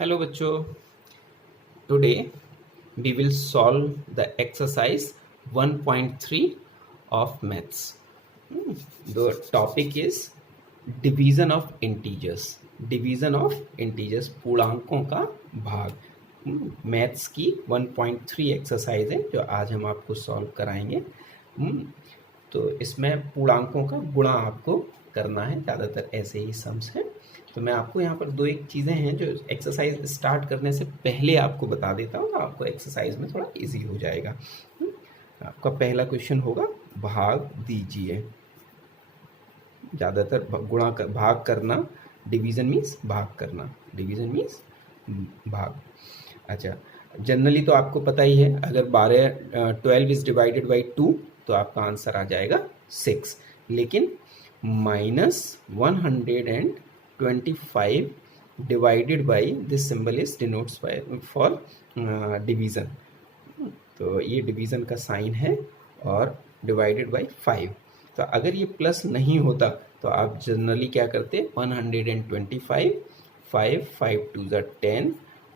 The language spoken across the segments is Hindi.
हेलो बच्चों, today we will solve the exercise 1.3 of maths. The topic is division of integers. Division of integers, पूर्णांकों का भाग। मैथ्स की 1.3 एक्सरसाइज है जो आज हम आपको सॉल्व कराएंगे। तो इसमें पूर्णांकों का गुणा आपको करना है, ज़्यादातर ऐसे ही सम्स हैं। तो मैं आपको यहाँ पर दो एक चीज़ें हैं जो एक्सरसाइज स्टार्ट करने से पहले आपको बता देता हूँ, तो आपको एक्सरसाइज में थोड़ा इजी हो जाएगा। आपका पहला क्वेश्चन होगा भाग दीजिए। ज़्यादातर गुणा कर भाग करना, डिवीज़न मीन्स भाग करना, डिवीज़न मीन्स भाग। अच्छा, जनरली तो आपको पता ही है, अगर 12 इज डिवाइडेड बाई 2 तो आपका आंसर आ जाएगा 6। लेकिन -125 divided by this symbol is denotes for division. तो ये डिवीज़न का साइन है और डिवाइडेड बाई 5। तो अगर ये प्लस नहीं होता तो आप जनरली क्या करते, 125, 5 2 ज़ा 10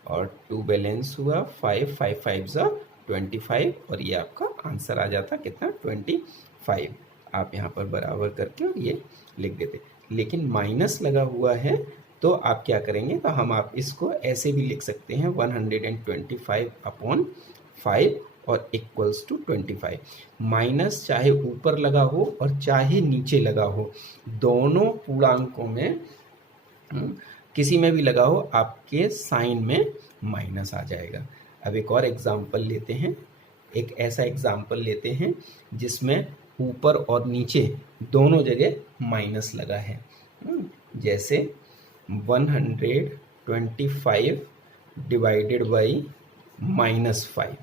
और 2 बैलेंस हुआ 5 5 ज़ा 25 और ये आपका आंसर आ जाता कितना, 25। आप यहाँ पर बराबर करके और ये लिख देते। लेकिन माइनस लगा हुआ है तो आप क्या करेंगे, तो हम आप इसको ऐसे भी लिख सकते हैं 125/5 और इक्वल्स टू 25। माइनस चाहे ऊपर लगा हो और चाहे नीचे लगा हो, दोनों पूर्णांकों में किसी में भी लगा हो आपके साइन में माइनस आ जाएगा। अब एक और एग्जाम्पल लेते हैं, एक ऐसा एग्जाम्पल लेते हैं जिसमें ऊपर और नीचे दोनों जगह माइनस लगा है। जैसे 125 डिवाइडेड बाई -5,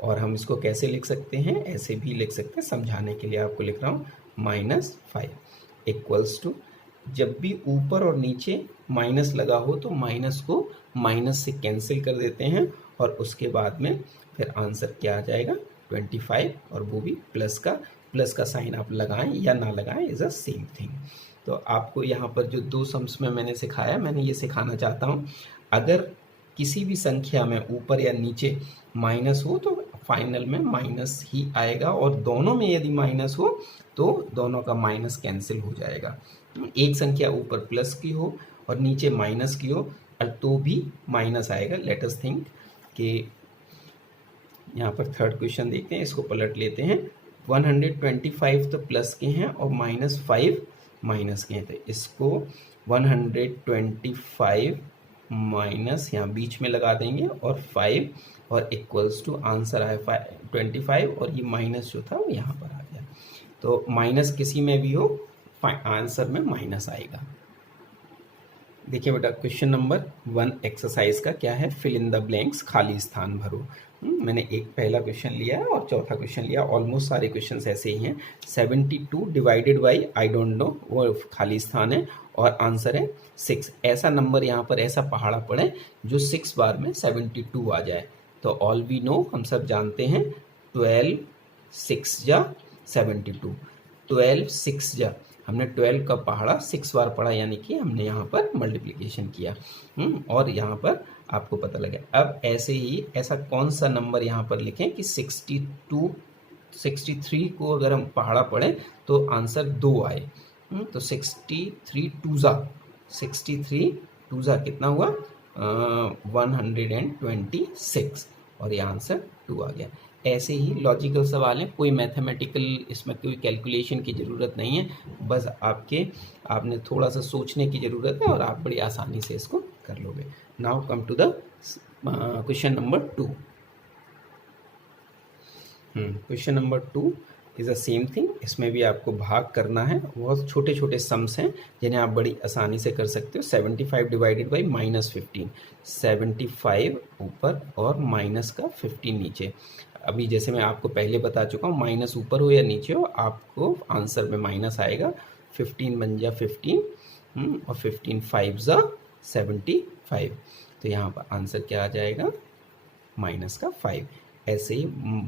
और हम इसको कैसे लिख सकते हैं, ऐसे भी लिख सकते हैं। समझाने के लिए आपको लिख रहा हूँ -5 इक्वल्स टू, जब भी ऊपर और नीचे माइनस लगा हो तो माइनस को माइनस से कैंसिल कर देते हैं और उसके बाद में फिर आंसर क्या आ जाएगा, 25, और वो भी प्लस का साइन आप लगाएं या ना लगाएं, इज अ सेम थिंग। तो आपको यहाँ पर जो दो सम्स में मैंने सिखाया, मैंने ये सिखाना चाहता हूँ, अगर किसी भी संख्या में ऊपर या नीचे माइनस हो तो फाइनल में माइनस ही आएगा, और दोनों में यदि माइनस हो तो दोनों का माइनस कैंसिल हो जाएगा। एक संख्या ऊपर प्लस की हो और नीचे माइनस की हो और तो भी माइनस आएगा। लेट अस थिंक कि यहाँ पर थर्ड क्वेश्चन देखते हैं, इसको पलट लेते हैं। 125 तो प्लस के हैं और -5 माइनस के हैं, तो इसको 125 माइनस यहाँ बीच में लगा देंगे और 5 और इक्वल्स टू आंसर आया 25, और ये माइनस जो था वो यहाँ पर आ गया। तो माइनस किसी में भी हो, आंसर में माइनस आएगा। देखिए बेटा, क्वेश्चन नंबर 1 एक्सरसाइज का क्या है, फिल इन द ब्लैंक्स, खाली स्थान भरो। मैंने एक पहला क्वेश्चन लिया है और चौथा क्वेश्चन लिया, ऑलमोस्ट सारे क्वेश्चंस ऐसे ही हैं। 72 divided by I don't know, वो खाली स्थान है, और आंसर है 6। ऐसा नंबर यहाँ पर ऐसा पहाड़ा पड़े जो 6 बार में 72 आ जाए। तो ऑल वी नो, हम सब जानते हैं, 12 6 जा 72, 12 6 जा, हमने 12 का पहाड़ा 6 बार पढ़ा, यानी कि हमने यहाँ पर मल्टीप्लिकेशन किया और यहाँ पर आपको पता लगे। अब ऐसे ही ऐसा कौन सा नंबर यहाँ पर लिखें कि 63 को अगर हम पहाड़ा पढ़ें तो आंसर 2 आए। तो 63 टू ज़ा कितना हुआ, 126, और ये आंसर 2 आ गया। ऐसे ही लॉजिकल सवाल हैं, कोई मैथमेटिकल इसमें कोई कैलकुलेशन की ज़रूरत नहीं है, बस आपने थोड़ा सा सोचने की ज़रूरत है और आप बड़ी आसानी से इसको कर लोगे। Now come to the question number 2। Question number 2 is a same thing, इसमें भी आपको भाग करना है। बहुत छोटे छोटे सम्स हैं जिन्हें आप बड़ी आसानी से कर सकते हो। 75 डिवाइडेड बाई -15, 75 ऊपर और माइनस का 15 नीचे। अभी जैसे मैं आपको पहले बता चुका हूँ, माइनस ऊपर हो या नीचे हो आपको आंसर में माइनस आएगा। 15 बन जा 15 और 15 5 ज़ा 75, तो यहाँ पर आंसर क्या आ जाएगा, -5। ऐसे ही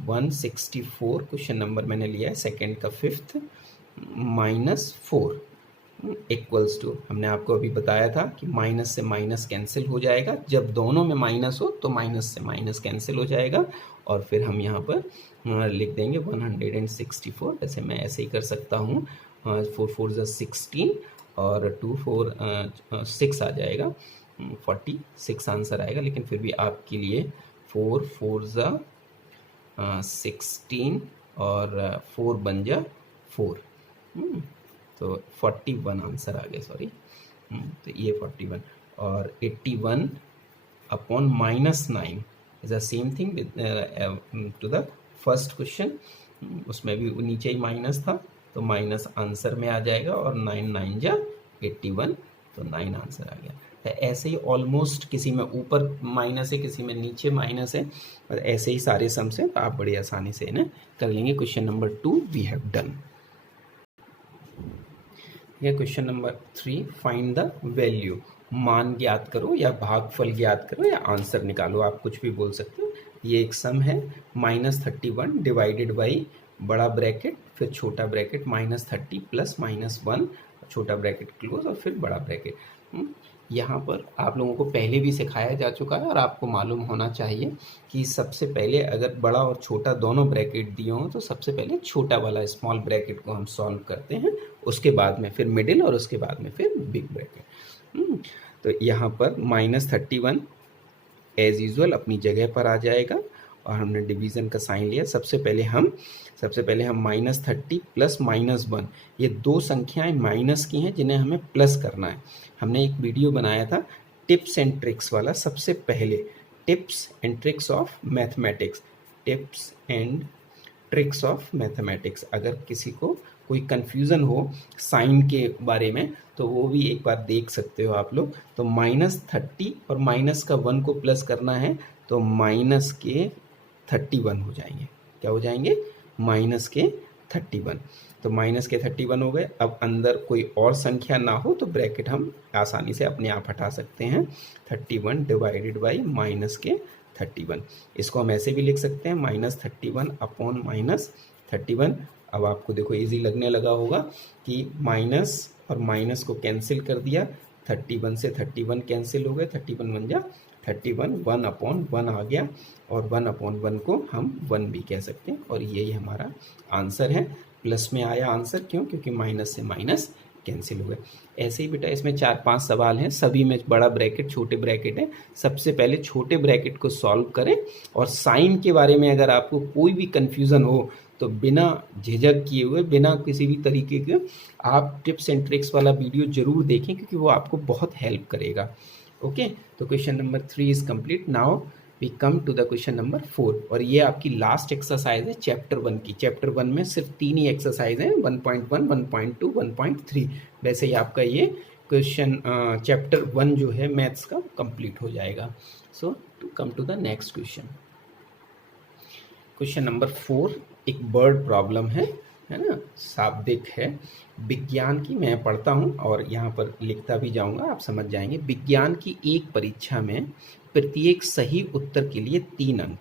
164 क्वेश्चन नंबर मैंने लिया है, सेकंड का 5th, -4 इक्वल्स टू, हमने आपको अभी बताया था कि माइनस से माइनस कैंसिल हो जाएगा, जब दोनों में माइनस हो तो माइनस से माइनस कैंसिल हो जाएगा, और फिर हम यहाँ पर लिख देंगे 164। वैसे मैं ऐसे ही कर सकता हूँ, 4 4 ज़ा 16 और 2 4 6 आ जाएगा, 46 आंसर आएगा। लेकिन फिर भी आपके लिए 4 4 ज़ा 16 और 4 बन जा 4, तो 41 आंसर आ गया, सॉरी। तो ये 41 और 81 upon -9 is the same thing to the first question. उसमें भी नीचे ही माइनस था, तो माइनस आंसर में आ जाएगा, और 9 9 जा 81, तो 9 आंसर आ गया। तो ऐसे ही ऑलमोस्ट किसी में ऊपर माइनस है, किसी में नीचे माइनस है, और ऐसे ही सारे सम्स हैं, तो आप बड़ी आसानी से इन्हें कर लेंगे। Question number 2 we have done. Question number 3, find the value. मान ज्ञात करो या भागफल ज्ञात करो या आंसर निकालो, आप कुछ भी बोल सकते हो। ये एक सम है, -31 डिवाइडेड बाई बड़ा ब्रैकेट फिर छोटा ब्रैकेट -30 प्लस -1 छोटा ब्रैकेट क्लोज और फिर बड़ा ब्रैकेट। यहाँ पर आप लोगों को पहले भी सिखाया जा चुका है और आपको मालूम होना चाहिए कि सबसे पहले अगर बड़ा और छोटा दोनों ब्रैकेट दिए हों तो सबसे पहले छोटा वाला स्मॉल ब्रैकेट को हम सॉल्व करते हैं, उसके बाद में फिर मिडिल और उसके बाद में फिर बिग ब्रैकेट। तो यहाँ पर -31 एज यूजुअल अपनी जगह पर आ जाएगा, और हमने डिवीज़न का साइन लिया। सबसे पहले हम -30 प्लस -1, ये दो संख्याएं माइनस की हैं जिन्हें हमें प्लस करना है। हमने एक वीडियो बनाया था टिप्स एंड ट्रिक्स वाला, सबसे पहले tips and tricks of mathematics, tips and tricks of mathematics. अगर किसी को कोई कन्फ्यूज़न हो साइन के बारे में तो वो भी एक बार देख सकते हो आप लोग। तो -30 और माइनस का 1 को प्लस करना है, तो माइनस के 31 हो जाएंगे। क्या हो जाएंगे? माइनस के 31। तो माइनस के 31 हो गए। अब अंदर कोई और संख्या ना हो तो ब्रैकेट हम आसानी से अपने आप हटा सकते हैं। 31 डिवाइडेड बाई माइनस के 31। इसको हम ऐसे भी लिख सकते हैं -31 अपॉन -31। अब आपको देखो इजी लगने लगा होगा कि माइनस और माइनस को कैंसिल कर दिया, 31 से 31 कैंसिल हो गए, 31 बन जा 31, 1 अपॉन 1 आ गया, और 1 अपॉन 1 को हम 1 भी कह सकते हैं, और यही हमारा आंसर है। प्लस में आया आंसर, क्यों? क्योंकि माइनस से माइनस कैंसिल हो गए। ऐसे ही बेटा इसमें 4-5 सवाल हैं, सभी में बड़ा ब्रैकेट छोटे ब्रैकेट है। सबसे पहले छोटे ब्रैकेट को सॉल्व करें, और साइन के बारे में अगर आपको कोई भी कन्फ्यूज़न हो तो बिना झिझक किए हुए, बिना किसी भी तरीके के, आप टिप्स एंड ट्रिक्स वाला वीडियो जरूर देखें, क्योंकि वो आपको बहुत हेल्प करेगा। ओके, तो question number 3 is complete. Now we come to the question number 4, और ये आपकी लास्ट एक्सरसाइज है चैप्टर 1 की। चैप्टर 1 में सिर्फ 3 ही एक्सरसाइज हैं, 1.1, 1.2, 1.3। वैसे ही आपका ये क्वेश्चन चैप्टर 1 जो है मैथ्स का कंप्लीट हो जाएगा। So to come to the next question, question number 4 एक वर्ड प्रॉब्लम है ना, शाब्दिक है, विज्ञान की। मैं पढ़ता हूँ और यहाँ पर लिखता भी जाऊँगा, आप समझ जाएंगे। विज्ञान की एक परीक्षा में प्रत्येक सही उत्तर के लिए 3 अंक।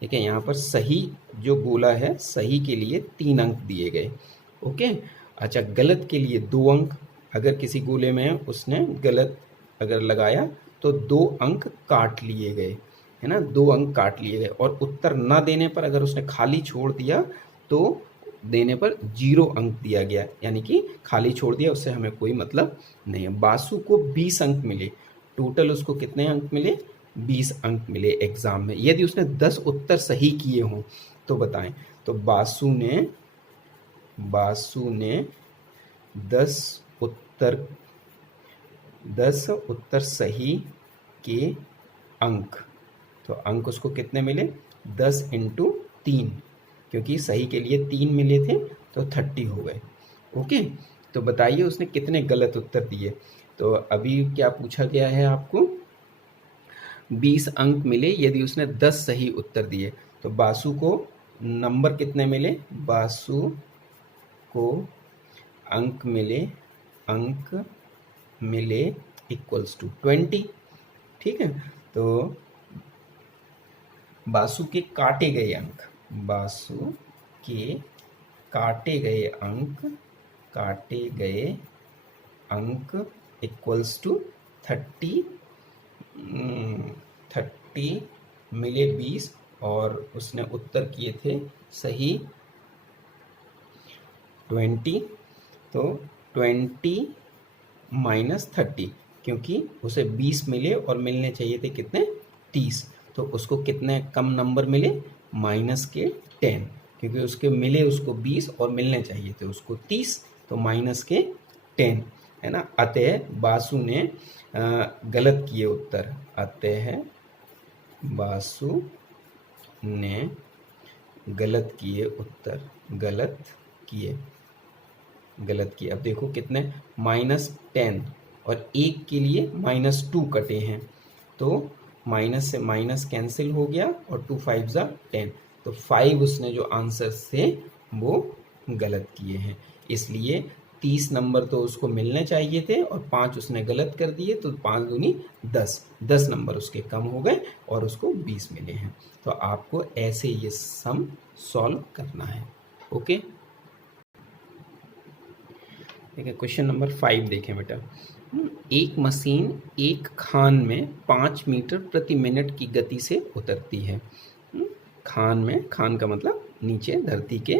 देखिए यहाँ पर सही जो गोला है, सही के लिए 3 अंक दिए गए। ओके, अच्छा, गलत के लिए 2 अंक। अगर किसी गोले में उसने गलत अगर लगाया तो 2 अंक काट लिए गए, है ना, 2 अंक काट लिए गए। और उत्तर ना देने पर अगर उसने खाली छोड़ दिया तो देने पर 0 अंक दिया गया, यानी कि खाली छोड़ दिया, उससे हमें कोई मतलब नहीं है। बासु को 20 अंक मिले, टोटल उसको कितने अंक मिले? 20 अंक मिले एग्जाम में। यदि उसने 10 उत्तर सही किए हों तो बताएं। तो बासु ने 10 उत्तर सही के अंक, तो अंक उसको कितने मिले? 10 × 3, क्योंकि सही के लिए 3 मिले थे तो 30 हो गए। ओके, तो बताइए उसने कितने गलत उत्तर दिए। तो अभी क्या पूछा गया है आपको? 20 अंक मिले यदि उसने 10 सही उत्तर दिए। तो बासु को नंबर कितने मिले? बासु को अंक मिले इक्वल्स टू 20। ठीक है, तो बासु के काटे गए अंक, काटे गए अंक इक्वल्स टू 30 मिले 20 और उसने उत्तर किए थे सही 20। तो 20 माइनस 30, क्योंकि उसे 20 मिले और मिलने चाहिए थे कितने 30, तो उसको कितने कम नंबर मिले माइनस के 10, क्योंकि उसके मिले उसको 20 और मिलने चाहिए थे उसको 30, तो माइनस के 10 है ना। अतः बासु ने गलत किए उत्तर, अतः बासु ने गलत किए उत्तर, गलत किए। अब देखो कितने -10 और 1 के लिए -2 कटे हैं, तो माइनस से माइनस कैंसिल हो गया और 2 5 जा 10, तो 5 उसने जो आंसर थे वो गलत किए हैं। इसलिए 30 नंबर तो उसको मिलने चाहिए थे और 5 उसने गलत कर दिए, तो 5 दूनी 10 नंबर उसके कम हो गए और उसको 20 मिले हैं। तो आपको ऐसे ये सम सॉल्व करना है। ओके, ठीक है। क्वेश्चन नंबर 5 देखें बेटा। एक मशीन एक खान में 5 मीटर प्रति मिनट की गति से उतरती है। खान में, खान का मतलब नीचे धरती के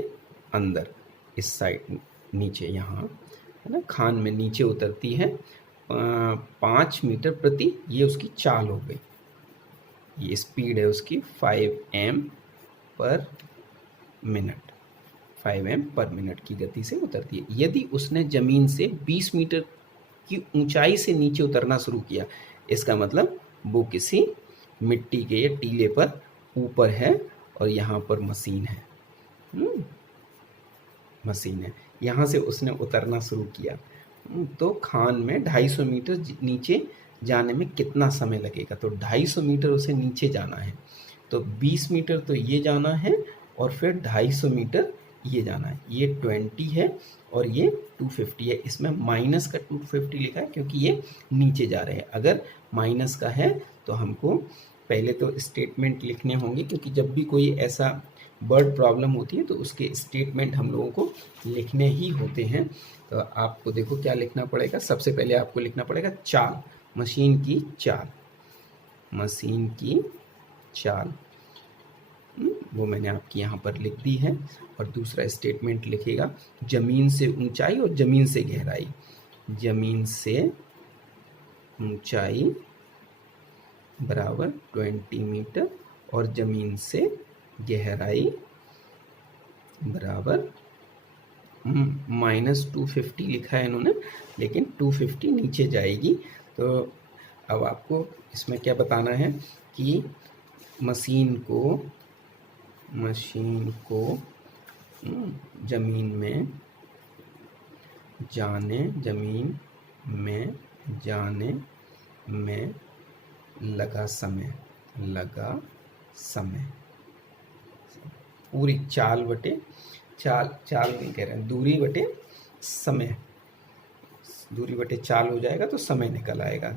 अंदर, इस साइड नीचे यहाँ है ना, खान में नीचे उतरती है 5 मीटर प्रति, ये उसकी चाल हो गई, ये स्पीड है उसकी 5 पर मिनट, 5 पर मिनट की गति से उतरती है। यदि उसने ज़मीन से 20 मीटर की ऊंचाई से नीचे उतरना शुरू किया, इसका मतलब वो किसी मिट्टी के या टीले पर ऊपर है और यहाँ पर मशीन है, मशीन है, यहाँ से उसने उतरना शुरू किया, तो खान में 250 मीटर नीचे जाने में कितना समय लगेगा। तो 250 मीटर उसे नीचे जाना है, तो 20 मीटर तो ये जाना है और फिर 250 मीटर ये जाना है। ये 20 है और ये 250 है। इसमें माइनस का 250 लिखा है क्योंकि ये नीचे जा रहे हैं। अगर माइनस का है तो हमको पहले तो स्टेटमेंट लिखने होंगे, क्योंकि जब भी कोई ऐसा वर्ड प्रॉब्लम होती है तो उसके स्टेटमेंट हम लोगों को लिखने ही होते हैं। तो आपको देखो क्या लिखना पड़ेगा। सबसे पहले आपको लिखना पड़ेगा चाल, मशीन की चाल, मशीन की चाल, वो मैंने आपकी यहाँ पर लिख दी है। और दूसरा स्टेटमेंट लिखेगा जमीन से ऊंचाई और जमीन से गहराई, जमीन से ऊंचाई बराबर 20 मीटर और जमीन से गहराई बराबर -250 लिखा है इन्होंने, लेकिन 250 नीचे जाएगी। तो अब आपको इसमें क्या बताना है कि मशीन को जमीन में जाने में लगा समय, पूरी चाल बटे चाल नहीं कह रहे हैं, दूरी बटे समय, दूरी बटे चाल हो जाएगा तो समय निकल आएगा।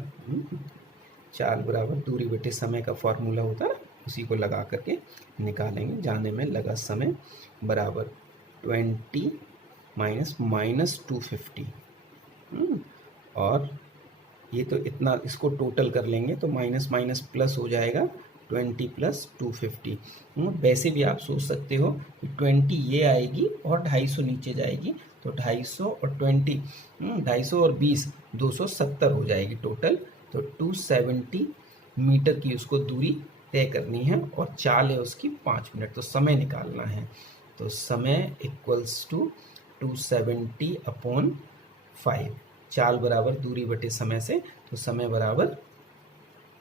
चाल बराबर दूरी बटे समय का फॉर्मूला होता है, उसी को लगा करके निकालेंगे। जाने में लगा समय बराबर 20 माइनस 250, और ये तो इतना, इसको टोटल कर लेंगे तो माइनस माइनस प्लस हो जाएगा 20 प्लस 250। वैसे भी आप सोच सकते हो कि 20 ये आएगी और 250 नीचे जाएगी, तो 250 और 20, 250 और 20 270 हो जाएगी टोटल। तो 270 मीटर की उसको दूरी तय करनी है और चाल है उसकी 5 मिनट, तो समय निकालना है। तो समय इक्वल्स टू 270/5, चाल बराबर दूरी बटे समय से, तो समय बराबर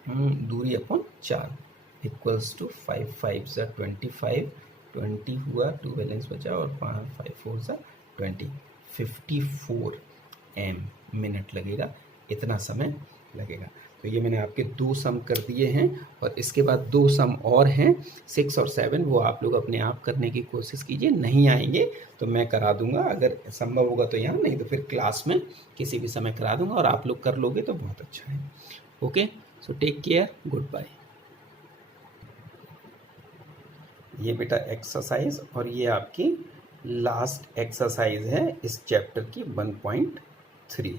दूरी अपॉन चाल इक्वल्स टू 5 5 सा 25, 20 हुआ, 2 बैलेंस बचा और 5 5 4 सा 20, 54 मिनट लगेगा, इतना समय लगेगा। तो ये मैंने आपके 2 सम कर दिए हैं और इसके बाद 2 सम और हैं 6 और 7, वो आप लोग अपने आप करने की कोशिश कीजिए। नहीं आएंगे तो मैं करा दूंगा, अगर संभव होगा तो यहाँ, नहीं तो फिर क्लास में किसी भी समय करा दूंगा और आप लोग कर लोगे तो बहुत अच्छा है। Okay, so take care, good bye. ये बेटा एक्सरसाइज और ये आपकी लास्ट एक्सरसाइज है इस चैप्टर की 1.3।